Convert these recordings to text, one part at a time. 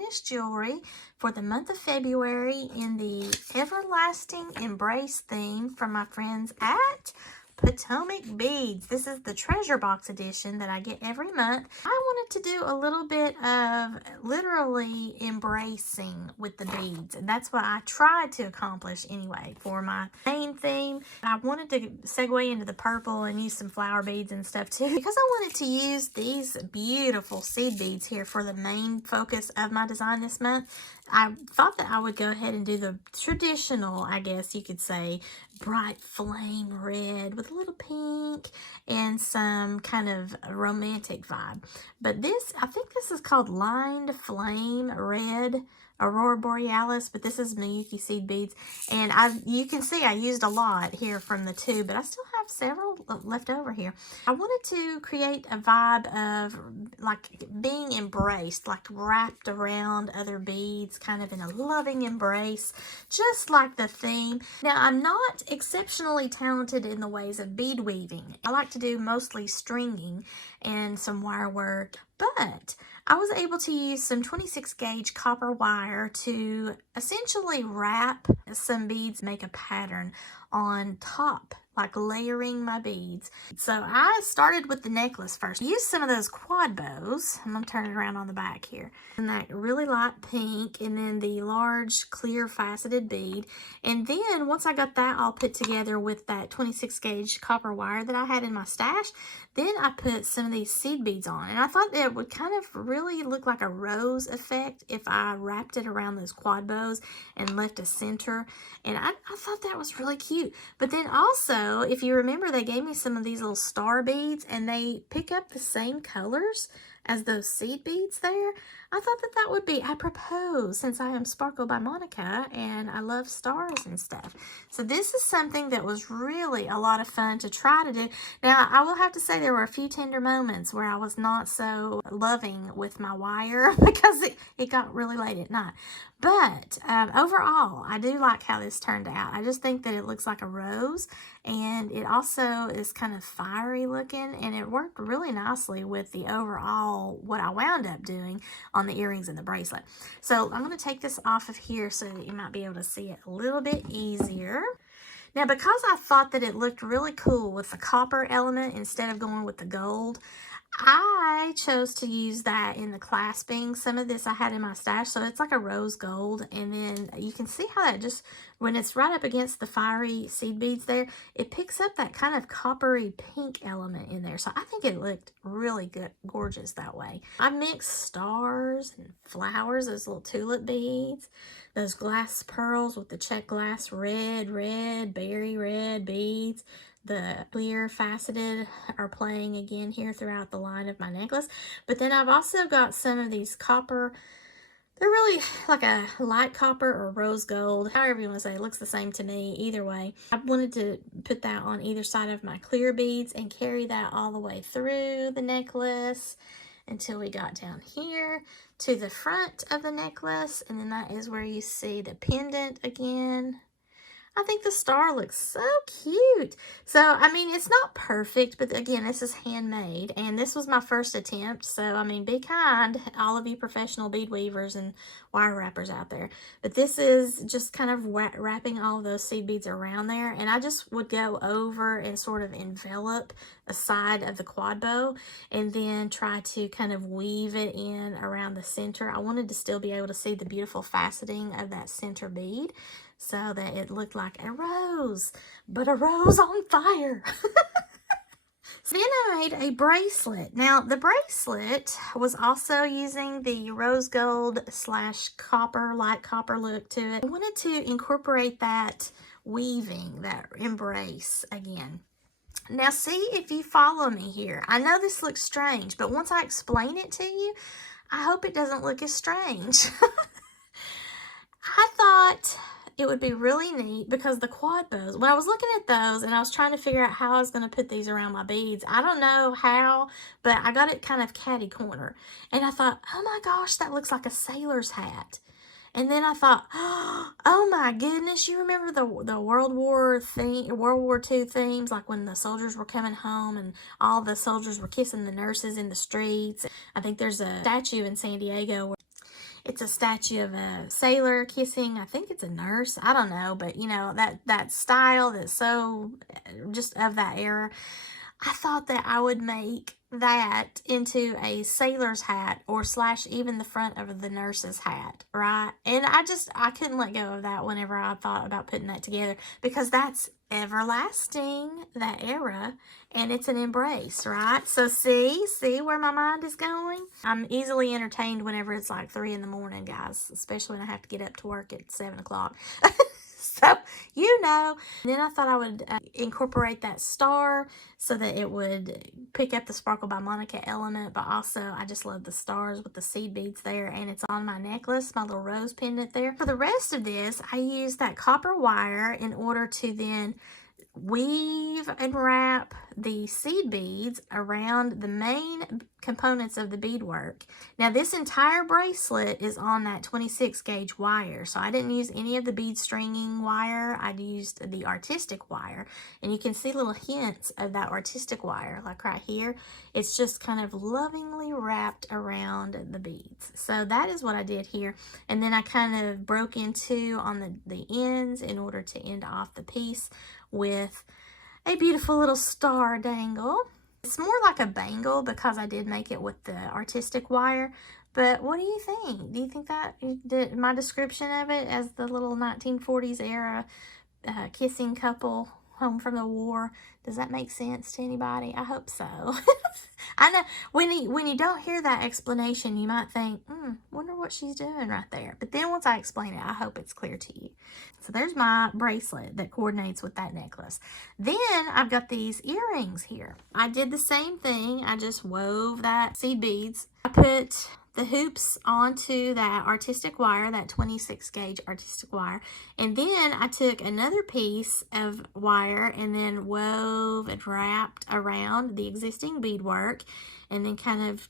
finest jewelry for the month of February in the Everlasting Embrace theme from my friends at Potomac Beads. This is the treasure box edition that I get every month. I wanted to do a little bit of literally embracing with the beads, and that's what I tried to accomplish anyway for my main theme. I wanted to segue into the purple and use some flower beads and stuff too, because I wanted to use these beautiful seed beads here for the main focus of my design this month. I thought that I would go ahead and do the traditional, I guess you could say, bright flame red with a little pink and some kind of romantic vibe. But this, I think this is called Lined Flame Red Aurora Borealis, but this is Miyuki seed beads, and you can see I used a lot here from the tube, but I still have several left over here. I wanted to create a vibe of like being embraced, like wrapped around other beads, kind of in a loving embrace, just like the theme. Now, I'm not exceptionally talented in the ways of bead weaving. I like to do mostly stringing and some wire work, but I was able to use some 26 gauge copper wire to essentially wrap some beads, make a pattern on top, like layering my beads. So I started with the necklace first. I used some of those quad bows. I'm going to turn it around on the back here. And that really light pink, and then the large clear faceted bead. And then once I got that all put together with that 26 gauge copper wire that I had in my stash, then I put some of these seed beads on. And I thought that it would kind of really look like a rose effect if I wrapped it around those quad bows and left a center. And I thought that was really cute. But then also, if you remember, they gave me some of these little star beads, and they pick up the same colors as those seed beads there. I thought that that would be apropos, since I am Sparkle by Monica and I love stars and stuff. So this is something that was really a lot of fun to try to do. Now, I will have to say there were a few tender moments where I was not so loving with my wire because it got really late at night. But overall, I do like how this turned out. I just think that it looks like a rose, and it also is kind of fiery looking, and it worked really nicely with the overall, what I wound up doing on the earrings and the bracelet. So I'm going to take this off of here so that you might be able to see it a little bit easier. Now, because I thought that it looked really cool with the copper element instead of going with the gold, I chose to use that in the clasping. Some of this I had in my stash, so it's like a rose gold, and then you can see how that just, when it's right up against the fiery seed beads there, it picks up that kind of coppery pink element in there. So I think it looked really good, gorgeous that way. I mixed stars and flowers, those little tulip beads, those glass pearls with the check glass red, berry red beads. The clear faceted are playing again here throughout the line of my necklace. But then I've also got some of these copper. They're really like a light copper or rose gold, however you want to say it. Looks the same to me either way. I wanted to put that on either side of my clear beads and carry that all the way through the necklace until we got down here to the front of the necklace. And then that is where you see the pendant again. I think the star looks so cute. So, I mean, it's not perfect, but again, this is handmade, and this was my first attempt. So, I mean, be kind, all of you professional bead weavers and wire wrappers out there. But this is just kind of wrapping all of those seed beads around there, and I just would go over and sort of envelop a side of the quad bow and then try to kind of weave it in around the center. I wanted to still be able to see the beautiful faceting of that center bead, so that it looked like a rose, but a rose on fire. So then I made a bracelet. Now, the bracelet was also using the rose gold / copper, light copper look to it. I wanted to incorporate that weaving, that embrace again. Now, see if you follow me here. I know this looks strange, but once I explain it to you, I hope it doesn't look as strange. I thought it would be really neat because the quad bows, when I was looking at those and I was trying to figure out how I was going to put these around my beads, I don't know how, but I got it kind of catty corner. And I thought, oh my gosh, that looks like a sailor's hat. And then I thought, oh my goodness, you remember the World War II themes, like when the soldiers were coming home and all the soldiers were kissing the nurses in the streets. I think there's a statue in San Diego. It's a statue of a sailor kissing, I think it's a nurse, I don't know, but you know, that style that's so just of that era. I thought that I would make that into a sailor's hat or slash even the front of the nurse's hat, right? And I couldn't let go of that whenever I thought about putting that together, because that's everlasting, that era, and it's an embrace, right? So see where my mind is going? I'm easily entertained whenever it's like 3 in the morning, guys, especially when I have to get up to work at 7 o'clock. So, you know. And then I thought I would incorporate that star so that it would pick up the Sparkle by Monica element, but also I just love the stars with the seed beads there, and it's on my necklace, my little rose pendant there. For the rest of this, I used that copper wire in order to then weave and wrap the seed beads around the main components of the beadwork. Now this entire bracelet is on that 26 gauge wire, so I didn't use any of the bead stringing wire. I used the artistic wire, and you can see little hints of that artistic wire, like right here. It's just kind of lovingly wrapped around the beads. So that is what I did here, and then I kind of broke into on the ends in order to end off the piece with a beautiful little star dangle. It's more like a bangle because I did make it with the artistic wire. But what do you think? Do you think that my description of it as the little 1940s era kissing couple home from the war, does that make sense to anybody? I hope so. I know when you don't hear that explanation, you might think, wonder what she's doing right there. But then once I explain it, I hope it's clear to you. So there's my bracelet that coordinates with that necklace. Then I've got these earrings here. I did the same thing. I just wove that seed beads. I put the hoops onto that artistic wire, that 26 gauge artistic wire, and then I took another piece of wire and then wove and wrapped around the existing beadwork, and then kind of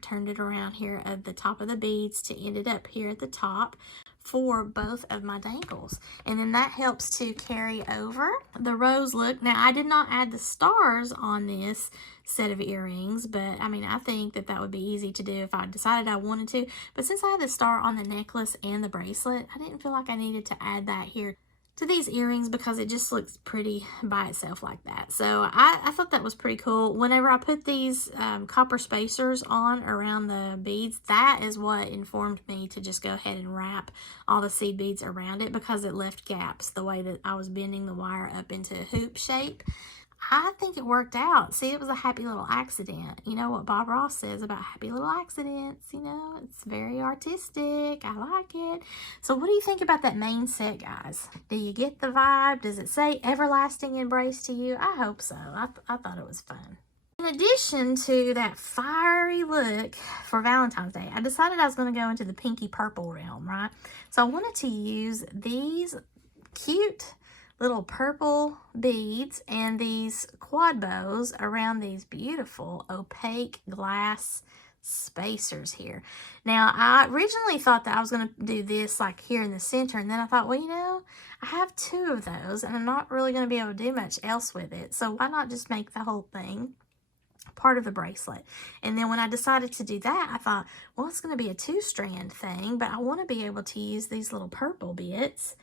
turned it around here at the top of the beads to end it up here at the top for both of my dangles. And then that helps to carry over the rose look. Now I did not add the stars on this set of earrings, but I mean, I think that would be easy to do if I decided I wanted to. But since I had the star on the necklace and the bracelet, I didn't feel like I needed to add that here to these earrings because it just looks pretty by itself like that. So I thought that was pretty cool. Whenever I put these copper spacers on around the beads, that is what informed me to just go ahead and wrap all the seed beads around it, because it left gaps the way that I was bending the wire up into a hoop shape. I think it worked out. See, it was a happy little accident. You know what Bob Ross says about happy little accidents, you know? It's very artistic. I like it. So what do you think about that main set, guys? Do you get the vibe? Does it say everlasting embrace to you? I hope so. I thought it was fun. In addition to that fiery look for Valentine's Day, I decided I was going to go into the pinky purple realm, right? So I wanted to use these cute little purple beads and these quad bows around these beautiful opaque glass spacers here. Now, I originally thought that I was going to do this like here in the center, and then I thought, well, you know, I have 2 of those and I'm not really going to be able to do much else with it, so why not just make the whole thing part of the bracelet? And then when I decided to do that, I thought, well, it's going to be a 2-strand thing, but I want to be able to use these little purple bits.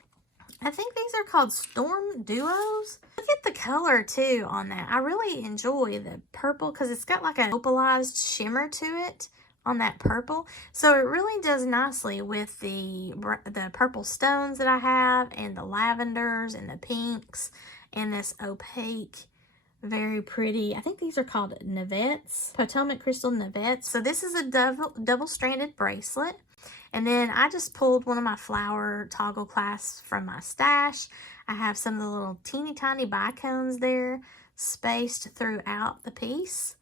I think these are called Storm Duos. Look at the color too on that. I really enjoy the purple because it's got like a opalized shimmer to it on that purple. So it really does nicely with the purple stones that I have, and the lavenders and the pinks and this opaque, very pretty, I think these are called Navettes, Potomac Crystal Navettes. So this is a double-stranded bracelet. And then I just pulled one of my flower toggle clasps from my stash. I have some of the little teeny tiny bicones there spaced throughout the piece.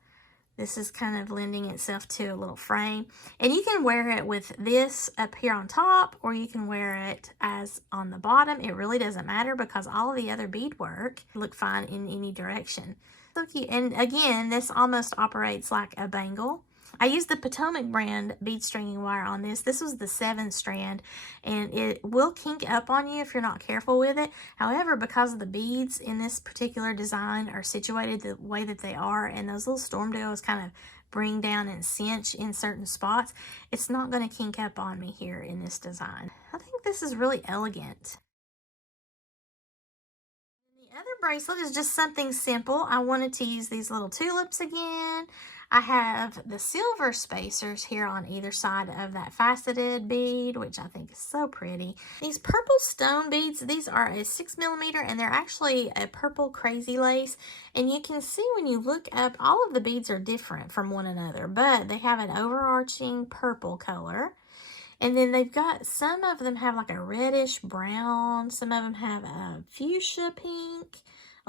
This is kind of lending itself to a little frame. And you can wear it with this up here on top, or you can wear it as on the bottom. It really doesn't matter because all of the other beadwork look fine in any direction. So cute. And again, this almost operates like a bangle. I used the Potomac brand bead stringing wire on this. This was the 7-strand, and it will kink up on you if you're not careful with it. However, because of the beads in this particular design are situated the way that they are, and those little Storm Duos kind of bring down and cinch in certain spots, it's not going to kink up on me here in this design. I think this is really elegant. The other bracelet is just something simple. I wanted to use these little tulips again. I have the silver spacers here on either side of that faceted bead, which I think is so pretty. These purple stone beads, these are a 6mm, and they're actually a purple crazy lace. And you can see when you look up, all of the beads are different from one another, but they have an overarching purple color. And then they've got, some of them have like a reddish brown, some of them have a fuchsia pink,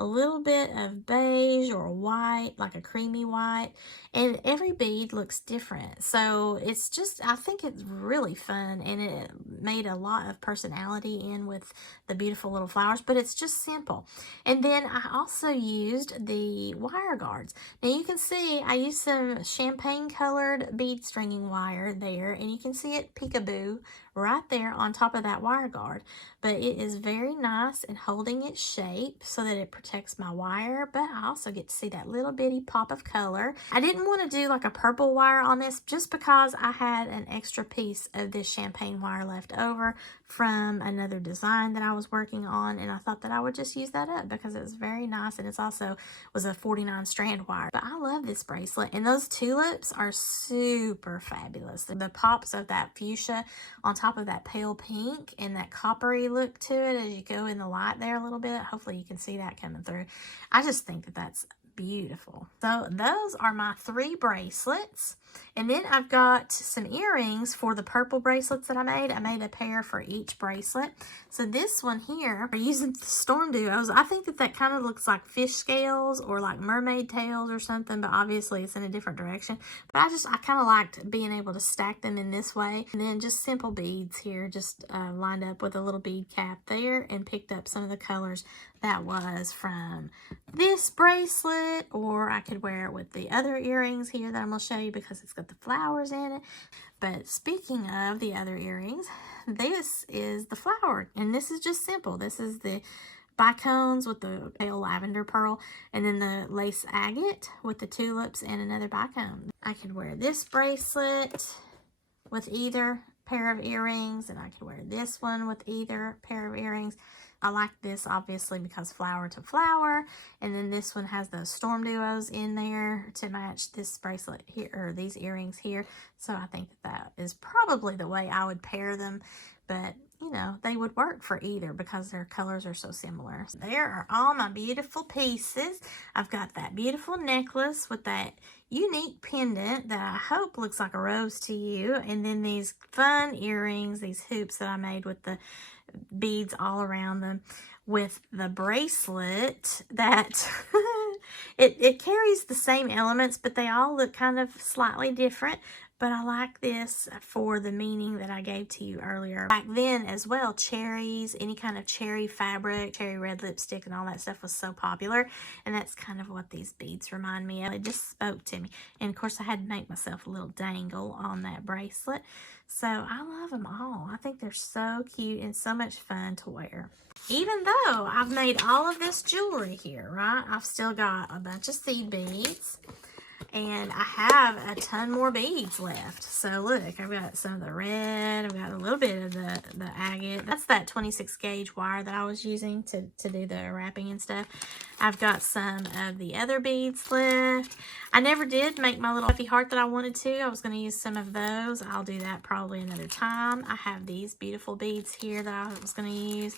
a little bit of beige or white, like a creamy white, and every bead looks different. So it's just, I think it's really fun, and it made a lot of personality in with the beautiful little flowers, but it's just simple. And then I also used the wire guards. Now you can see I used some champagne colored bead stringing wire there, and you can see it peekaboo right there on top of that wire guard. But it is very nice in holding its shape so that it protects my wire, but I also get to see that little bitty pop of color. I didn't want to do like a purple wire on this just because I had an extra piece of this champagne wire left over from another design that I was working on, and I thought that I would just use that up because it was very nice, and it's also was a 49 strand wire. But I love this bracelet, and those tulips are super fabulous. The pops of that fuchsia on top of that pale pink and that coppery look to it as you go in the light there a little bit. Hopefully you can see that coming through. I just think that that's beautiful. So those are my 3 bracelets. And then I've got some earrings for the purple bracelets that I made. I made a pair for each bracelet. So this one here, we're using the Storm Duos. I think that that kind of looks like fish scales or like mermaid tails or something, but obviously it's in a different direction. But I kind of liked being able to stack them in this way. And then just simple beads here, just lined up with a little bead cap there, and picked up some of the colors that was from this bracelet, or I could wear it with the other earrings here that I'm going to show you because it's got the flowers in it. But speaking of the other earrings, this is the flower, and this is just simple. This is the bicones with the pale lavender pearl, and then the lace agate with the tulips and another bicone. I could wear this bracelet with either pair of earrings, and I could wear this one with either pair of earrings. I like this obviously because flower to flower, and then this one has those Storm Duos in there to match this bracelet here, or these earrings here. So I think that is probably the way I would pair them, but you know, they would work for either because their colors are so similar. So there are all my beautiful pieces. I've got that beautiful necklace with that unique pendant that I hope looks like a rose to you, and then these fun earrings, these hoops that I made with the beads all around them, with the bracelet that it carries the same elements, but they all look kind of slightly different. But I like this for the meaning that I gave to you earlier. Back then as well, cherries, any kind of cherry fabric, cherry red lipstick and all that stuff was so popular. And that's kind of what these beads remind me of. It just spoke to me. And of course I had to make myself a little dangle on that bracelet. So I love them all. I think they're so cute and so much fun to wear. Even though I've made all of this jewelry here, right? I've still got a bunch of seed beads. And I have a ton more beads left. So look, I've got some of the red. I've got a little bit of the agate. That's that 26 gauge wire that I was using to do the wrapping and stuff. I've got some of the other beads left. I never did make my little fluffy heart that I wanted to. I was going to use some of those. I'll do that probably another time. I have these beautiful beads here that I was going to use.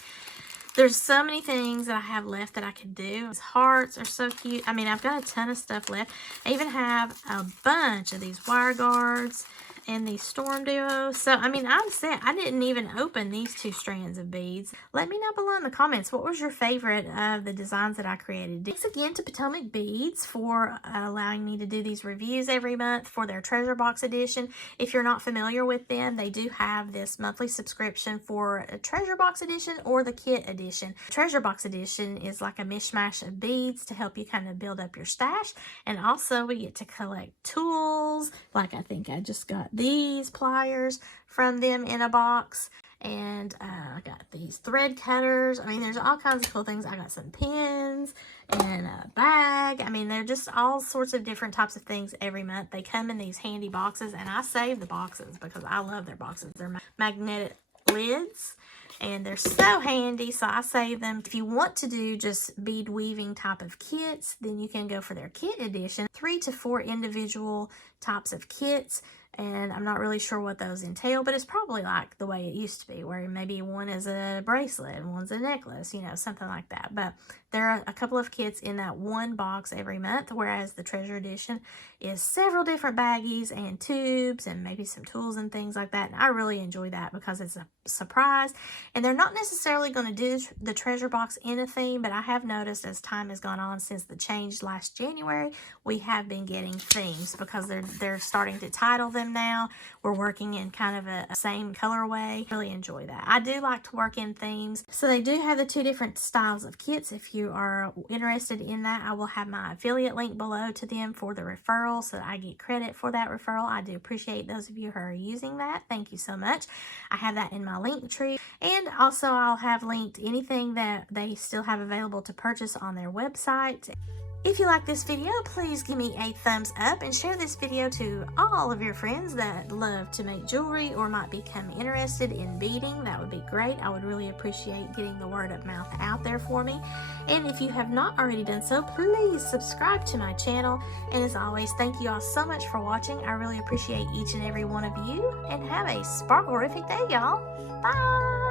There's so many things that I have left that I could do. These hearts are so cute. I mean, I've got a ton of stuff left. I even have a bunch of these wire guards and these Storm Duos. So, I mean, I'm set. I didn't even open these 2 strands of beads. Let me know below in the comments, what was your favorite of the designs that I created? Thanks again to Potomac Beads for allowing me to do these reviews every month for their treasure box edition. If you're not familiar with them, they do have this monthly subscription for a treasure box edition or the kit edition. Treasure box edition is like a mishmash of beads to help you kind of build up your stash. And also we get to collect tools. Like I think I just got these pliers from them in a box. And I got these thread cutters. I mean, there's all kinds of cool things. I got some pins and a bag. I mean, they're just all sorts of different types of things every month. They come in these handy boxes, and I save the boxes because I love their boxes. They're magnetic lids, and they're so handy, so I save them. If you want to do just bead weaving type of kits, then you can go for their kit edition. 3 to 4 individual types of kits, and I'm not really sure what those entail, but it's probably like the way it used to be, where maybe one is a bracelet and one's a necklace, you know, something like that. But there are a couple of kits in that one box every month, whereas the treasure edition is several different baggies and tubes and maybe some tools and things like that. And I really enjoy that because it's a surprise. And they're not necessarily going to do the treasure box in a theme, but I have noticed as time has gone on since the change last January, we have been getting themes because they're starting to title them now. We're working in kind of a same colorway. Really enjoy that. I do like to work in themes. So they do have the 2 different styles of kits. If you are interested in that, I will have my affiliate link below to them for the referral so that I get credit for that referral. I do appreciate those of you who are using that. Thank you so much. I have that in my link tree, and also I'll have linked anything that they still have available to purchase on their website. If you like this video, please give me a thumbs up and share this video to all of your friends that love to make jewelry or might become interested in beading. That would be great. I would really appreciate getting the word of mouth out there for me. And if you have not already done so, please subscribe to my channel. And as always, thank you all so much for watching. I really appreciate each and every one of you, and have a sparkle-rific day, y'all. Bye!